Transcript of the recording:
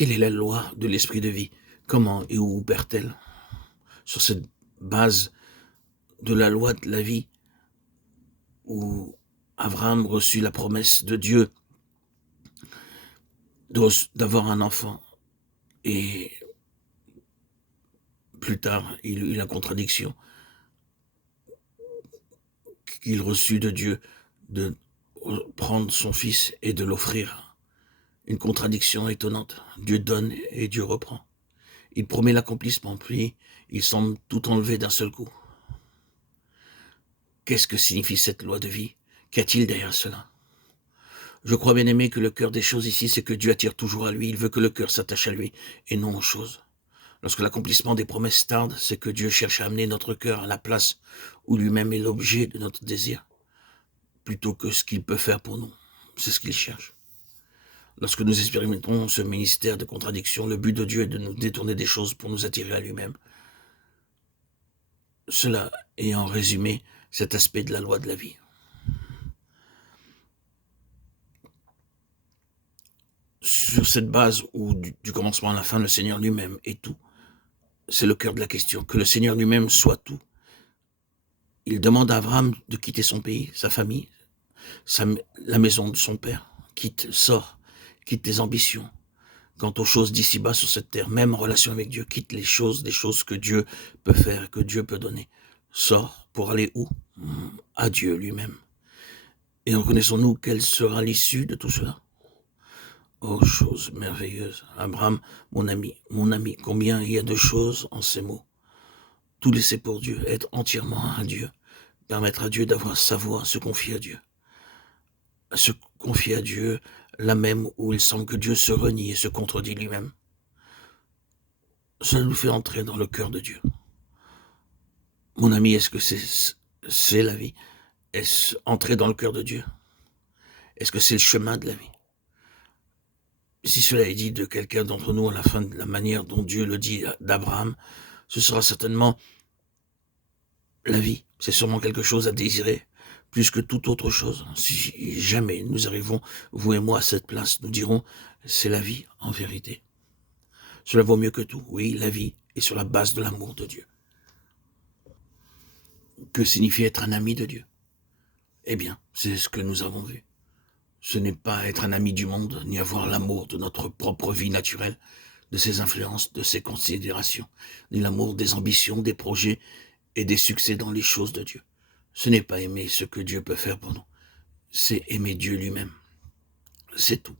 Quelle est la loi de l'esprit de vie? Comment et où opère-t-elle? Sur cette base de la loi de la vie, où Abraham reçut la promesse de Dieu d'avoir un enfant, et plus tard, il eut la contradiction qu'il reçut de Dieu de prendre son fils et de l'offrir. Une contradiction étonnante. Dieu donne et Dieu reprend. Il promet l'accomplissement, puis il semble tout enlever d'un seul coup. Qu'est-ce que signifie cette loi de vie? Qu'y a-t-il derrière cela? Je crois bien aimé que le cœur des choses ici, c'est que Dieu attire toujours à lui. Il veut que le cœur s'attache à lui et non aux choses. Lorsque l'accomplissement des promesses tarde, c'est que Dieu cherche à amener notre cœur à la place où lui-même est l'objet de notre désir, plutôt que ce qu'il peut faire pour nous. C'est ce qu'il cherche. Lorsque nous expérimentons ce ministère de contradiction, le but de Dieu est de nous détourner des choses pour nous attirer à lui-même. Cela est en résumé cet aspect de la loi de la vie. Sur cette base où du commencement à la fin, le Seigneur lui-même est tout. C'est le cœur de la question, que le Seigneur lui-même soit tout. Il demande à Abraham de quitter son pays, sa famille, la maison de son père. Sors, quitte tes ambitions. Quant aux choses d'ici-bas sur cette terre, même en relation avec Dieu, quitte des choses que Dieu peut faire, que Dieu peut donner. Sors pour aller où? À Dieu lui-même. Et reconnaissons-nous quelle sera l'issue de tout cela? Oh, chose merveilleuse. Abraham, mon ami, combien il y a de choses en ces mots. Tout laisser pour Dieu, être entièrement à Dieu, permettre à Dieu d'avoir sa voix, se confier à Dieu. Se confier à Dieu, là même où il semble que Dieu se renie et se contredit lui-même. Cela nous fait entrer dans le cœur de Dieu. Mon ami, est-ce que c'est la vie? Est-ce entrer dans le cœur de Dieu? Est-ce que c'est le chemin de la vie? Si cela est dit de quelqu'un d'entre nous à la fin de la manière dont Dieu le dit d'Abraham, ce sera certainement la vie. C'est sûrement quelque chose à désirer, plus que toute autre chose. Si jamais nous arrivons, vous et moi, à cette place, nous dirons, c'est la vie en vérité. Cela vaut mieux que tout. Oui, la vie est sur la base de l'amour de Dieu. Que signifie être un ami de Dieu? Eh bien, c'est ce que nous avons vu. Ce n'est pas être un ami du monde, ni avoir l'amour de notre propre vie naturelle, de ses influences, de ses considérations, ni l'amour des ambitions, des projets et des succès dans les choses de Dieu. Ce n'est pas aimer ce que Dieu peut faire pour nous, c'est aimer Dieu lui-même. C'est tout.